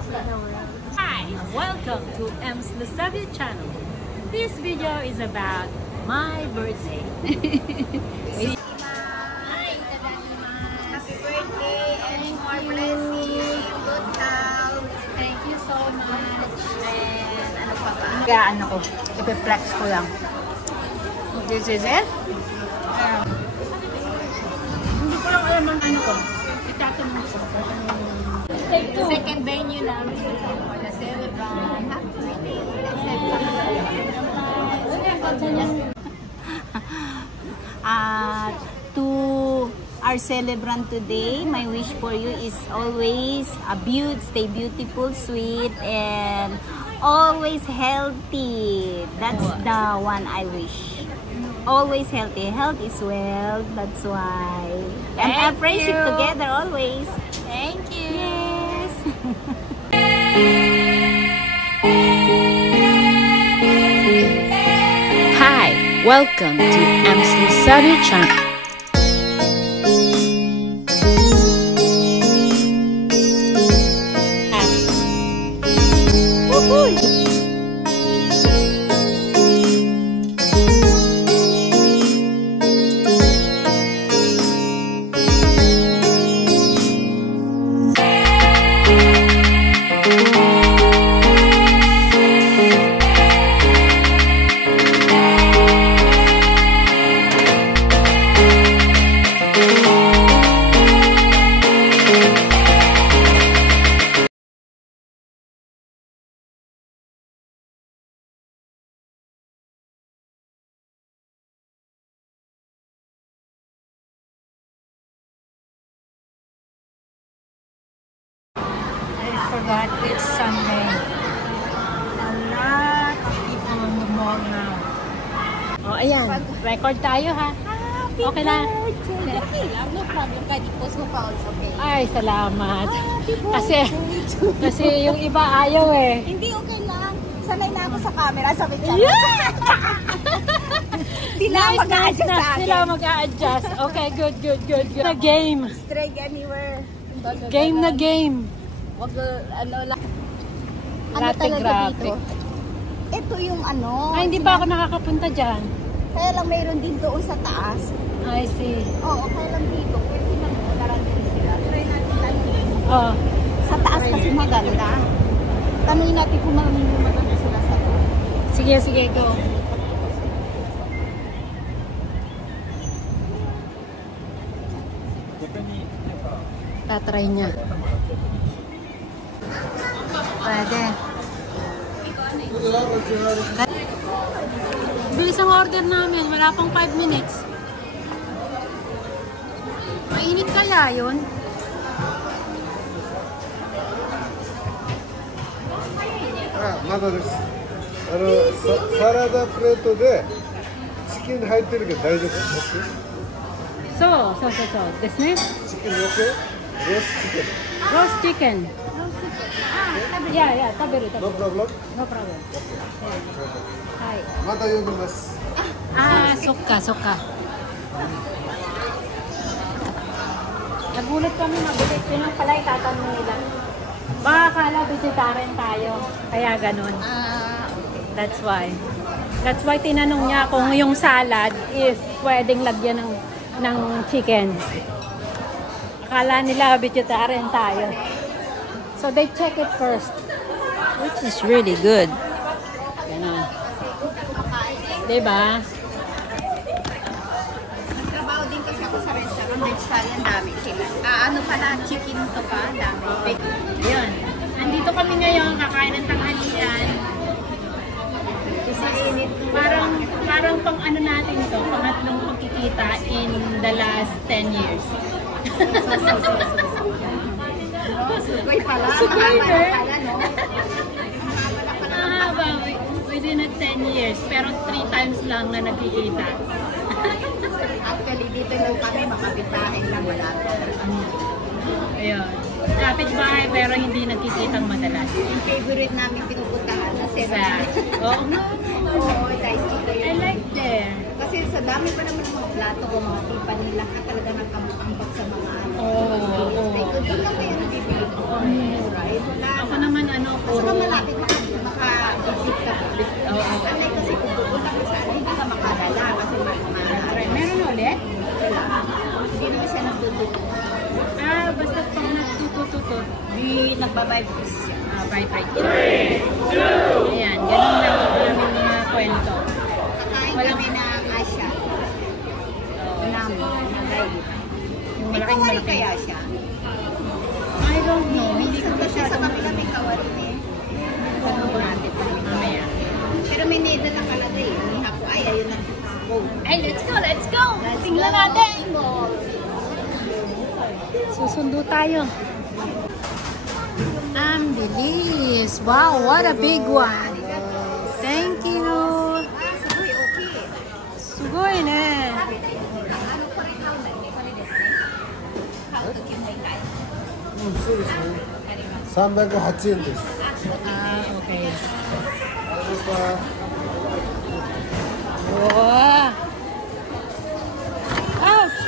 Hi, welcome to M's Lasavia channel. This video is about my birthday. Happy birthday and more blessings, good health. Thank you so much. And ano pa ba? Kaya ano ko, ipiflex ko lang. This is it? Hindi ko lang alam ang ano ko. Itatanong ko. The second venue namin for the celebrant. Happy birthday. To our celebrant today, my wish for you is always stay beautiful, sweet, and always healthy. That's the one I wish. Always healthy. Health is wealth. That's why. And our friendship together always. Thank you. Yes. Hi, welcome to M's Lasavia channel. Forgot it's Sunday. A lot of people in the mall now. Oh, ayan. Record tayo ha. Happy Okay lang. birthday. Okay lang, no problem. Kahit i-post mo pa, it's okay. Ay, salamat. Happy Kasi birthday. kasi yung iba ayaw eh. Hindi, okay lang. Sanay na ako sa camera, sabi niya. Sila Nice, mag-a-adjust nice. sa akin. Sila mag-a-adjust. Okay, good. The game. Straight anywhere. Game na game. Wag, ano lang. Latte graphic. Ito yung ano. Ay, hindi pa ako nakakapunta dyan. Kaya lang mayroon din doon sa taas. I see. Oo, kaya lang dito. Pwede na darating sila. Try natin tanongin. Oh. Sa taas kasi maganda. Tanongin natin kung maganda sila sa taas. Sige, go. Tatry niya. Pwede. Bilis ang order namin. Wala pang 5 minutes. Mainit kaya yun? Salad plate でチキン入ってるけど大丈夫？そうですね。チキン OK？ロースチキン。ロースチキン。Yeah, 食べる。No problem? No problem. はい。また呼びます。Ah, so ka. Nagulat kami, mabilis. Yun ang pala itatanong nila. Baka akala vegetarian tayo. Kaya ganun. That's why tinanong niya kung yung salad is pwedeng lagyan ng chicken. Akala nila vegetarian tayo. So they check it first. Which is really good. Ganun. Diba? Nagtrabaho din kasi ako sa restaurant. Vegetarian, dami sila. Ano pala, chicken to pa, dami. Yun. Nandito kami ngayon, kakain ng tanghalian. Parang pang ano natin to, pangatlong pagkikita in the last 10 years. Sugoy pala. Mahaba, within 10 years, pero 3 times lang na nagkikita. Actually, dito lang kami, makabitahin lang, wala. Ayun. Kapit-bahay pero hindi nagkikitang madalas. Yung favorite namin pinupuntahan na Sa, oo nga. Oo, nice dito I yun. like there. Kasi sa dami pa naman ng mga plato o mga tipa nila ka talaga nagkambak sa mga ano. Oo. Doon lang kayo nabibili ko. Right? Ako naman Saka malapit maka-visit ka. Oo. Ano kasi kung pupunta ka sa ano, hindi ka makadala kasi Meron ulit? hindi naman siya nagtututo. Basta pag nagtutututot, Di nagbabibles siya. vibrate. 3, 2, ayan, ganun lang ang aming mga kwento. Kakain kami ng Asya. Nam. Yung May malaking kawali malaki. kaya siya? I don't know, hindi ko Kasi sa kapila may kawali eh. Tanong natin pa rin. mamaya. Pero may neda na kalagay eh. May hako. Ay, ayun na. Go. Ay, let's go, let's go! Tingnan natin! Susundo tayo. Ang bilis! Wow, what a big one! Thank you! Sabi, okay. Sugoi ne! うん、そうですね。308円です。 Okay. ありました。 Wow! Ouch!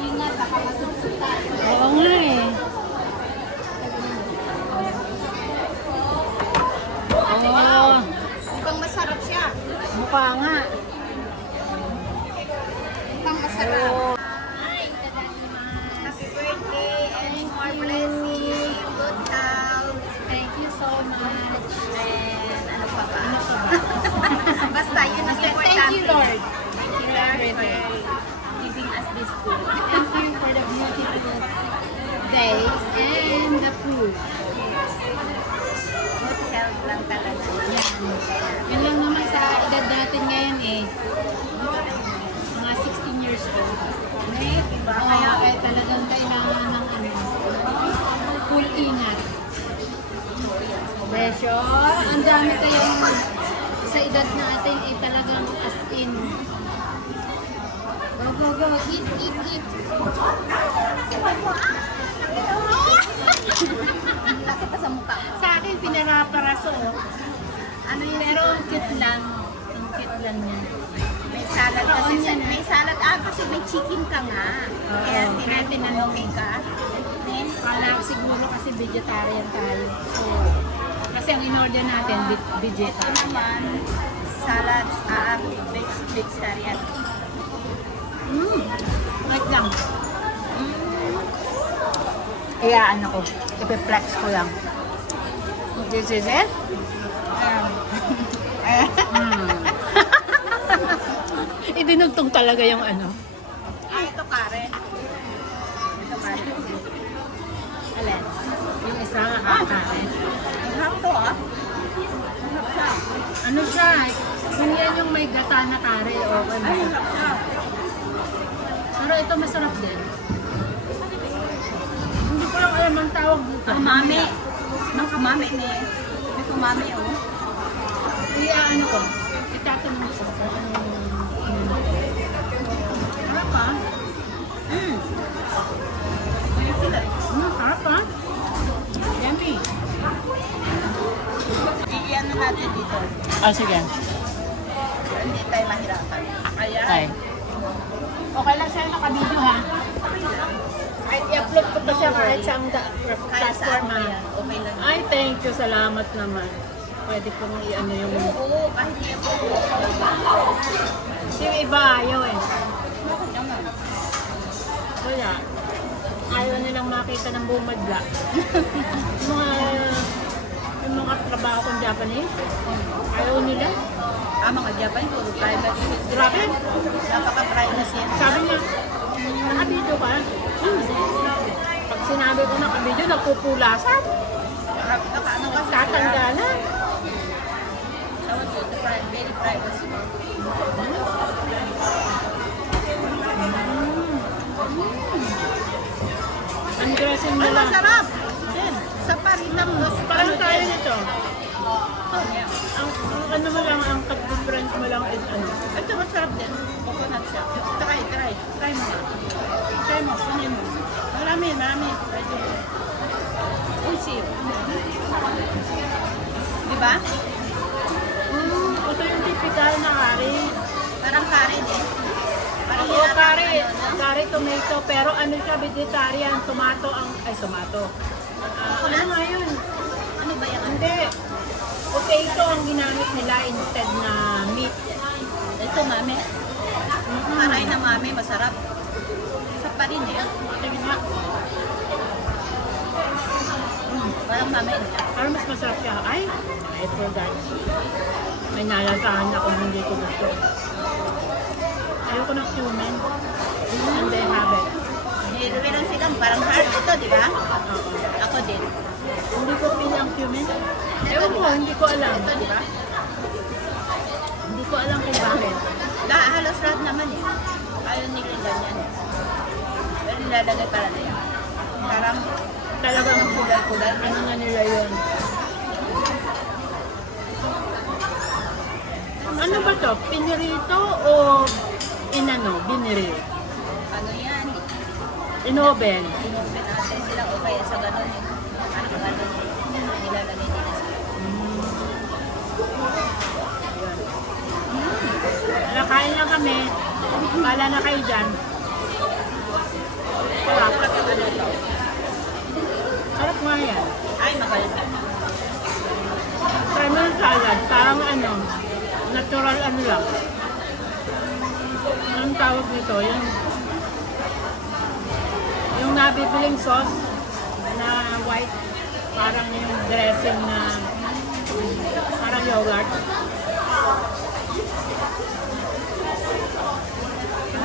Ingat, baka masuksutan. Oo nga eh. Oo, Mukhang masarap siya. mukha nga. Mukhang masarap. Happy birthday and more blessing. Good health. Thank you so much. And ano pa ba? Basta yun ang Thank importante. you, Lord. Thank you, Lord, for giving us this food. Thank you for the beautiful day and the food. Good health lang talaga. Yan. Yan lang naman sa edad natin ngayon eh. Mga 16 years old. Net, iba. Kaya talagang kailangan ng full ingat. Besyo, ang dami kayong sa edad natin eh talagang as in. Go, go, go. Eat, eat, eat. Ang laki pa sa mukha. Sa akin, pinaraparaso. Ano yun? Pero ang cute lang. Ang cute lang niya. May salad kasi. Oo, yan. May salad. Kasi may chicken ka nga. Kaya tinanong ka. Then, Kala ko siguro kasi vegetarian tayo. So, kasi ang in-order natin, ito vegetarian. naman, salad, vegetarian. Like lang. Iyaan ako. Ipiplex ko lang. This is it? Idinugtong talaga yung ano. Ito Karen. Ito Karen. Alin? Yung isa kakain. Ang hap to ah. Ang hap siya. Ano siya? Kung yan yung may gata na kare, okay na. Ay, ang hap siya. Pero ito masarap din. Hindi ko lang alam ang tawag dito. Kamame. Anong kamame ni? May kamame oh. Ano ko? Itatanong ko kung anong harap ah. Harap ah. Yummy. Iiano natin dito. Sige. Hindi tayo mahirapan. Ayan. Ay. Okay lang sa'yo naka-video ha? Kahit i-upload ko pa siya kahit sa Kaya saan platform ba ha? yan? Okay lang. Ay, thank you. Salamat naman. Pwede kong i-ano yung... Oo, kahit hindi ako. Kasi yung iba ayaw eh. Bakit naman? Kaya, ayaw nilang makita ng bumadla. yung mga trabaho kong Japanese, ayaw nila. Mga Japan, puro private. Grabe. Napaka-privacy yan. Sabi niya, naka-video ka? Pag sinabi ko naka-video, napupulasan. Naka-ano kasi sila? Tatanggalan. Tawag dito, very privacy. Ang dressing Ay, nila. masarap! Din, sa parinang Parang tayo nito. Ang ano mo lang, ang difference mo lang is ano. Ito masarap din. Coconut siya. Try. Try mo nga. Try mo, kunin mo. Marami. Uy, Diba? Ito yung typical na curry. curry tomato, pero ano siya, vegetarian, tomato ang, ay tomato. Ano nga yun? Ano ba yan? Hindi. Potato ang ginamit nila instead na meat. Ito, mami. Karay na mami, masarap. Masarap pa rin eh. Tingnan nga. Parang mami. Parang mas masarap siya. Ay, I forgot. May nalasahan akong hindi ko gusto. Ayoko ng cumin. And they have it. Meron silang parang hard ito, di ba? Ako din. Hindi ko pili ang cumin. Ewan ko, hindi ko alam. Ito, di ba? Hindi ko alam kung bakit. Halos lahat naman eh. Ayaw nila ganyan. Pero nilalagay para na yan. Parang Talagang kulay-kulay. ano nga nila yun. Ano ba to? Pinirito o biniri? Ano yan? In-oven. Inopen natin sila o kaya sa gano'n yun. Ano ka gano'n? Nilalagay nila sa Nakain lang kami. Kala na kayo dyan. Sarap. Sarap nga yan. Ay, magaling ka. Try mo yung salad. Parang ano, natural ano lang. Anong tawag nito? Yung nabibiling sauce na white. Parang yung dressing na parang yogurt.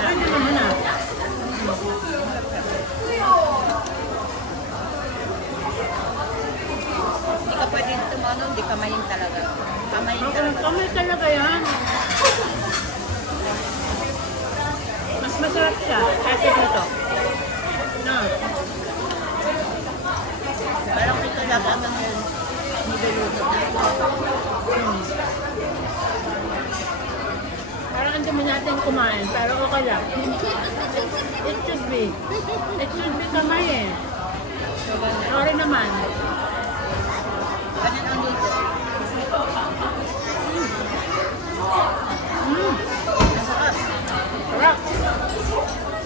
Ano naman na? Hindi ka pwede tumano, hindi kamayin talaga. Kamayin talaga. Kamay talaga yan. Mas masarap siya kasi dito. No. Parang ito lang ang niluluto na. Parang hindi mo natin kumain, pero okay lang. It should be. It should be kamay eh. Sorry naman. Ganyan ang luto. Masarap. Sarap.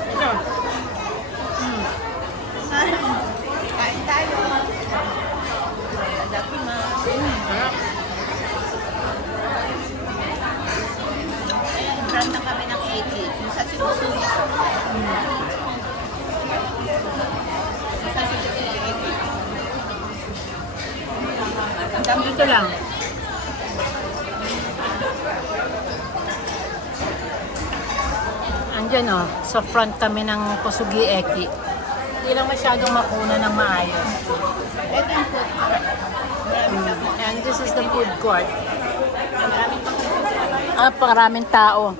Ito. Kain tayo. Adakimasu. Sarap. Ayan, brand na kami ng 80. Yung sa Sibusugi. Sa Sibusugi 80. Ang dami Ito lang. Andyan o, sa front kami ng Kosugi Eki. Hindi lang masyadong makuna ng maayos. Ito yung food. And this is the food court. Maraming tao.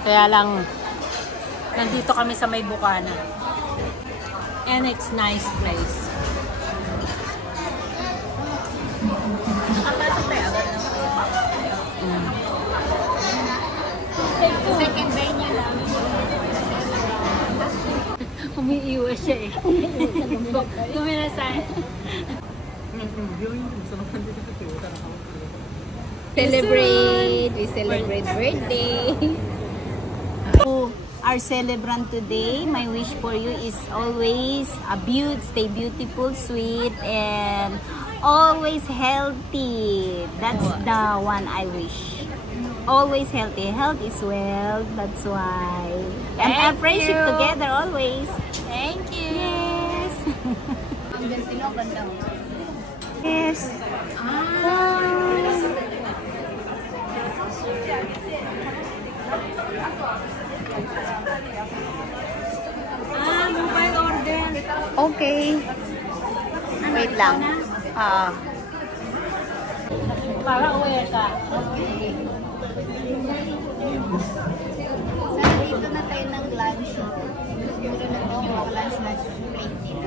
Kaya lang, nandito kami sa may Bukana. And it's nice place. Nakapasok tayo agad na. Second venue lang. Umiiwas siya eh. Kuminasay. We celebrate birthday. To our celebrant today, my wish for you is always stay beautiful, sweet, and always healthy. That's the one I wish. Always healthy. Health is wealth. That's why. And our friendship together always. Thank you. Yes. Ang ganda, ganda. Yes. Mobile order. Okay. Wait lang. Para uwi ka. Dito na tayo ng lunch. Siguro na ito, lunch plate nila.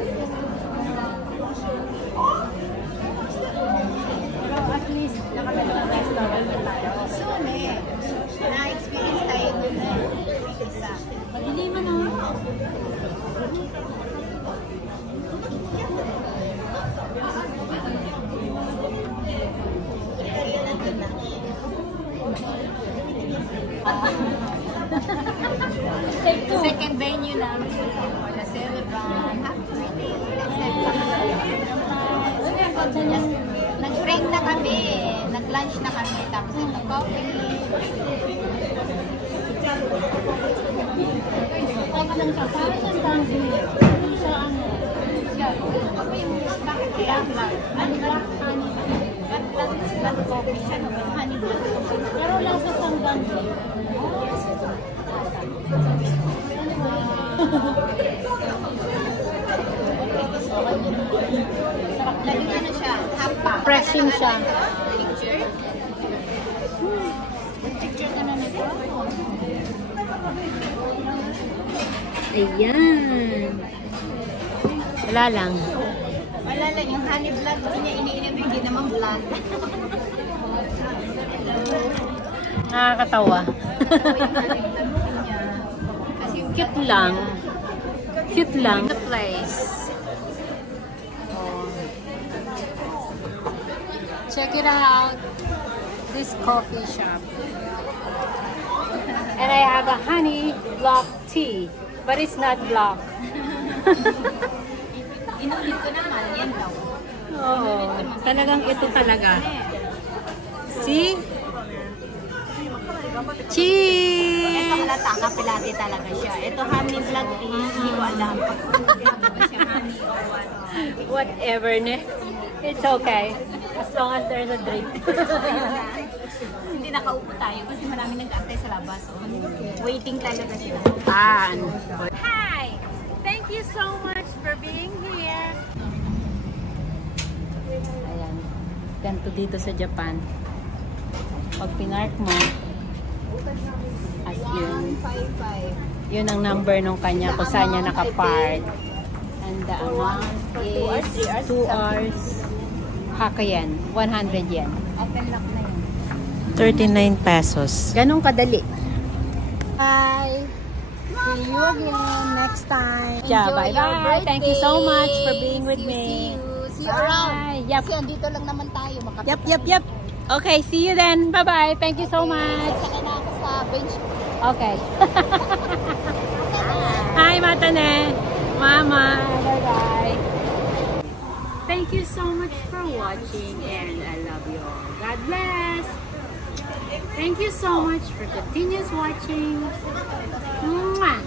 Pero at least, nakalagang restaurant na tayo. Soon eh. Na-experience tayo dun eh. Isa. Pagiliman na. Kaya nandun na. second venue namin for the celebrant. Nag-break na kami. Nag-lunch na kami. Tapos ito coffee. Ang ng kaparas ang tangi. Sa ano? Bakit kaya black? Black honey. Black coffee siya. Honey black coffee. Pero lasa sang tangi. Laging ano siya? Hapa. Pressing siya. Picture? Picture ka na nito? Ayan. Wala lang. Wala lang. Yung honey blood kasi niya iniinom hindi naman blood. Nakakatawa. Cute lang. Cute lang. The place. Check it out. This coffee shop. And I have a honey block tea. But it's not block. Inulit ko naman. Yan daw. Oo. Talagang ito talaga. See? Cheese! Ito halata, kape latte talaga siya. Ito honey black tea, hindi ko alam. Ano ba siya, honey or what? Whatever, ne? It's okay. As long as there's a drink. Hindi nakaupo tayo kasi maraming nag-aantay sa labas. So, waiting talaga sila. Hi! Thank you so much for being here. Ayan. Ganito dito sa Japan. Pag pinark mo, as in, 155. yun ang number nung kanya kung saan niya nakapark. And the amount is 2 hours. Hakayan, 100 yen. Open lock na yun. 39 pesos. Ganong kadali. Bye! See you again next time. Yeah, Enjoy bye-bye. your birthday. Thank you so much for being with See you, me. See you around. Bye. Yep. Kasi andito lang naman tayo. Yep. Okay, see you then. Bye-bye. Thank you so much. Sakay na ako sa bench. Okay. Hi, Matane. Mama. Bye-bye. Thank you so much for watching and I love you all. God bless. Thank you so much for continuous watching. Mwah.